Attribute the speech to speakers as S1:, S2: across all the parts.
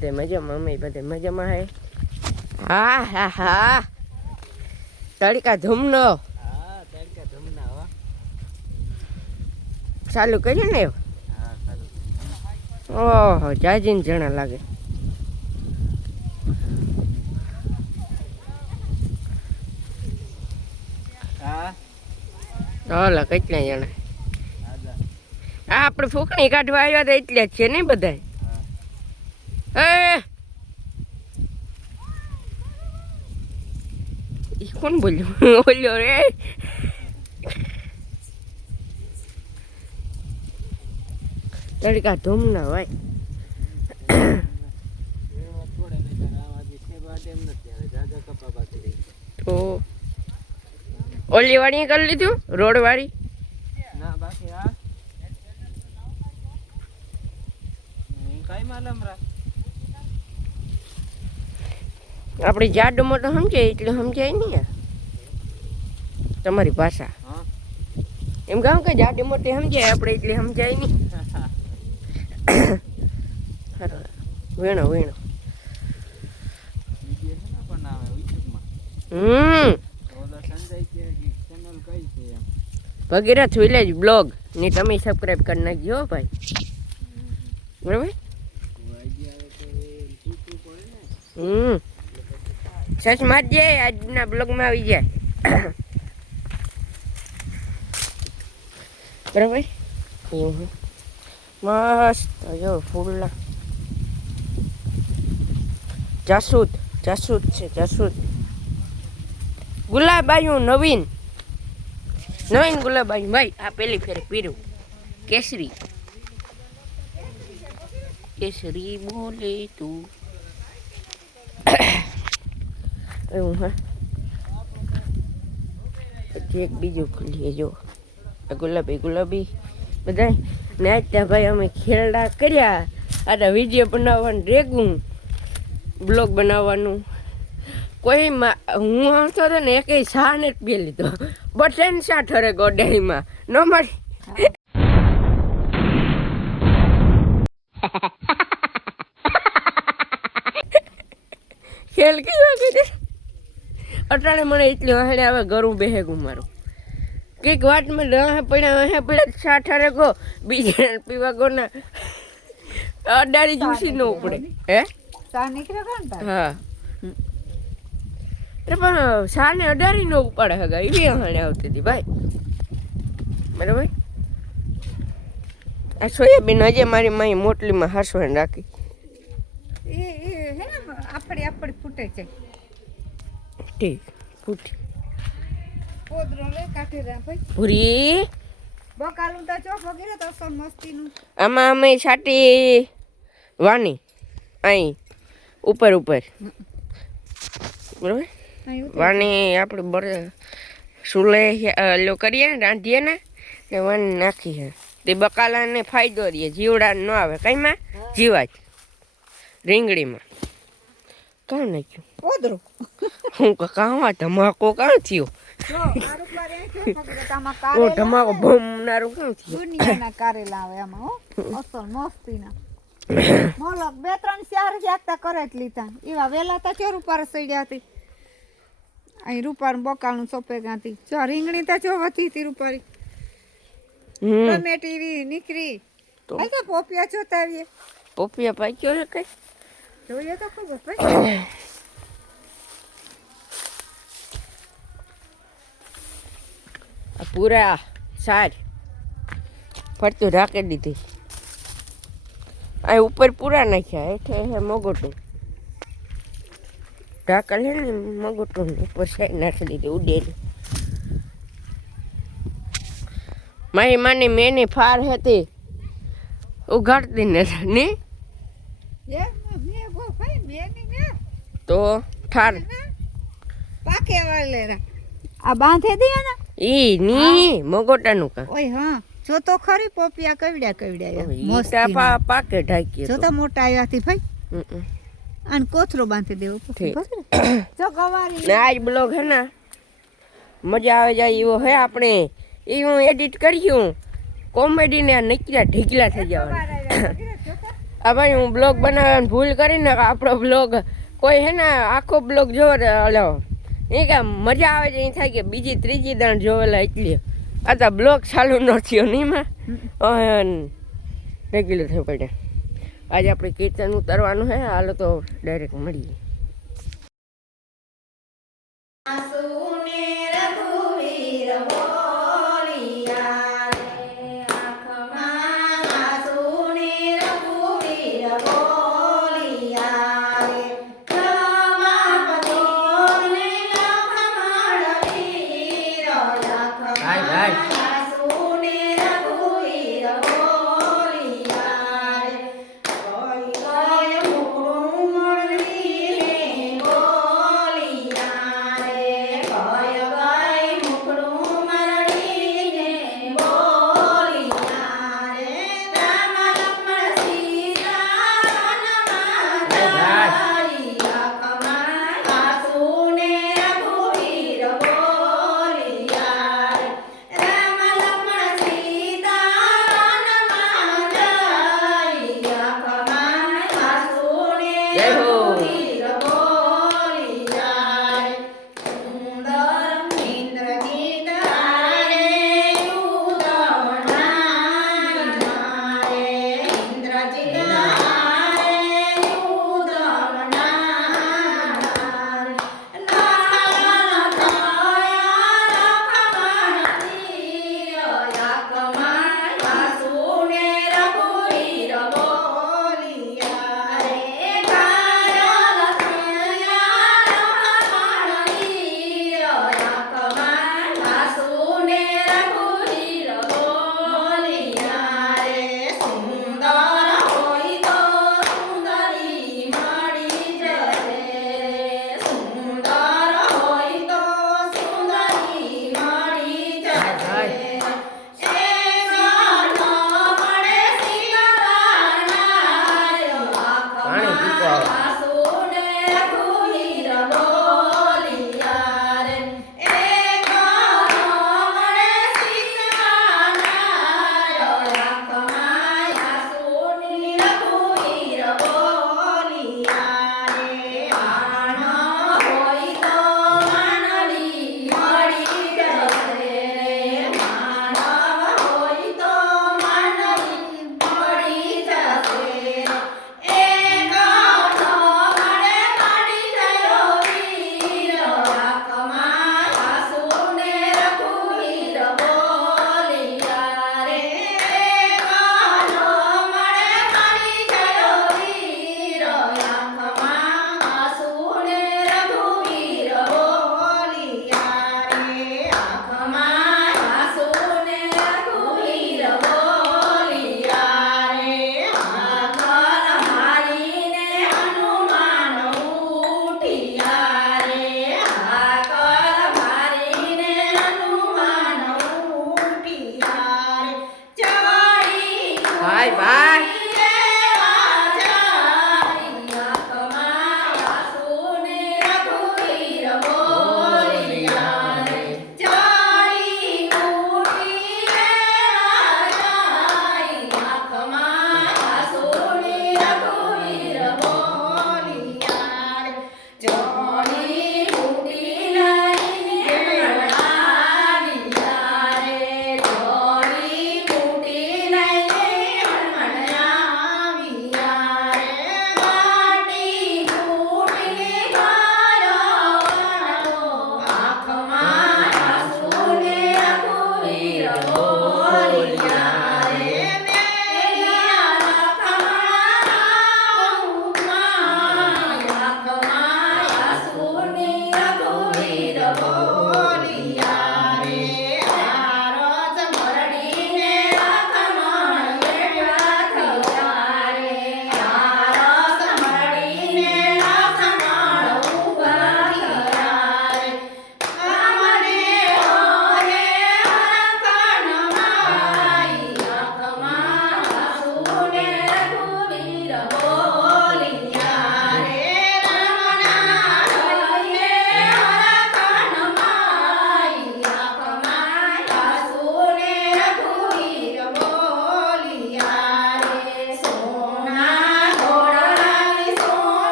S1: બધે મજામાં અમે બધે મજામાં હે? હા હા હા. તડકા ધૂમનો.
S2: હા તડકા ધમના
S1: ચાલુ કર્યું ને? ઓહો જાજીને જણા લાગે.
S2: હા?
S1: ઓલા કેટલા જણા? આપણે ફૂકણી કાઢવા આવ્યા હતા એટલે જ છે ને બધા એ ઈ કોણ બોલ્યું બોલ્યો રે તડકા ધૂમ ના હોય તો ઓલી વાળી કરી લીધું રોડ વાળી
S2: ના બાકી આ કઈ માલમ રા
S1: આપણે જાડો મોટો સમજાય એટલે સમજાય નહીં તમારી ભાષા.
S2: હા.
S1: એમ કહું કે જાડી મોટી સમજાય આપણે એટલે સમજાય નહીં. વેણો વીણો. હમ. Bhagirath village blog. ને તમે સબસ્ક્રાઈબ કરી નાખજો ભાઈ. બરાબર? હમ. સચ મારજે આજના બ્લોગમાં આવી જાય. બરાબર? એવું. મસ્ત જો ફૂલના જાસૂદ જાસૂદ છે જાસૂદ. ગુલાબાયું નવીન. નવીન ગુલાબાયું. ભાઈ આ પેલી ફેરે પીરું. કેસરી. કેસરી બોલે તું. એવું હા. પછી એક બીજું ખુલીએ જો ગુલાબી ગુલાબી. બધા ને ત્યાં ભાઈ અમે ખેરડા કર્યા. આ વીડિયો બનાવવાનું રેગું બ્લોગ બનાવવાનું. કોઈ હું આવતો હતો ને એકે શા ને જ પી લીધો. બટન શા ઠરે ગોડાઈમાં. ન મળી. ખેલ કીધો કીધું અટાણે મને એટલી વહેડે આવે ગરું બેહે ગુમારું કંઈક વાત મેં દહે પડ્યા વહે પડ્યા છાઠા ગો. બીજે પીવા ગો ને અડાડી જુસી ન ઉપડે. હે? હા. પણ સાને અડાડી ન ઉપાડે હગા. એવી અહાણે આવતી હતી ભાઈ. બરાબર? આ સોયાબીન હજે મારી માઈ મોટલીમાં હાસવાને રાખી.
S3: એ એ હે આપણે આપડી ફૂટે છે. રા ભાઈ
S1: પૂરી આમાં અમે છાટી વાની. અહીં ઉપર ઉપર. બરાબર? વાની આપણે બર સુલે લો કરીએ ને રાંધીએ ને ને વાની નાખીએ તે બકાલાને ફાયદો દે જીવડા ન આવે. કઈમાં જીવાય જ રીંગણીમાં. કાં નાખ્યું
S3: પોદરો
S1: હું કાવા ધમાકો કાં થયો?
S3: જો આરું પર એ જો વગેરે તો આમાં
S1: ઓ
S3: કારેલા
S1: ધમાકો ભમનારું કાં થયું?
S3: દુનિયાના કારેલા આવે આમાં હો. અસલ મસ્તીના. મોલક બે ત્રણ ચાર જાગતા કરે જ લીધા. એવા વેલા તો ચો રૂપાર સડ્યા હતી. અહીં રૂપાર બકાલું સોપે ગાતી જો રીંગણી તો જો હતી હતી રૂપારી.
S1: હમ.
S3: ટમેટી નીકળી?
S1: તો
S3: પોપિયા જોતા આવીએ.
S1: પોપિયા પાક્યો છે કઈ?
S3: જોઈએ તો ખબર
S1: આ પૂરા સાર ફરતું રાખી દીધી આ ઉપર પૂરા નાખ્યા હેઠે હે મગોટું ઢાંકલ હે ને મગોટું ઉપર સાઈડ નાખી દીધી ઉડેલી મારી માની મેની ફાર હતી ઉઘાડતી નથી ને તો ઠાર
S3: પાકે વાળે આ બાંધે દે ને.
S1: ઈ ની મગોટાનું કા
S3: ઓય હા. જો તો ખરી પોપિયા કવડ્યા કવડ્યા
S1: પા પાકે ઢાંકી
S3: જો તો. મોટા આવ્યા થી ભાઈ.
S1: હમ
S3: અને કોથરો બાંધી દેવો
S1: ઠીક.
S3: જો ગવારી.
S1: ને આજ બ્લોગ હે ને મજા આવે જાય એવો હે આપણે. એ હું એડિટ કર્યું કોમેડી ને નકરા ઢીકલા થઈ જવાના.
S4: આ ભાઈ હું બ્લોગ બનાવવાની ભૂલ કરીને આપણો બ્લોગ કોઈ હે ને આખો બ્લોગ જોવે હલો. એ કે મજા આવે છે એ થાય કે બીજી, ત્રીજી દાણ જોવેલા એટલી. આ તો બ્લોગ ચાલુ ન થયો નહીં માં રેગ્યુલર થયું પડે. આજે આપણે કીર્તન ઉતારવાનું છે હાલો તો ડાયરેક્ટ મળીએ.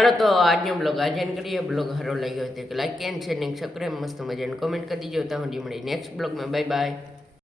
S1: હાલો તો આજનો બ્લોગ આજે કરીએ. બ્લોગ સારો લાગ્યો હોય તો લાઈક એન્ડ શેરિંગ સબસ્ક્રાઈબ મસ્ત મજાને કોમેન્ટ કરી દીજો. ત્યાં સુધી મળી નેક્સ્ટ બ્લોગમાં. Bye bye.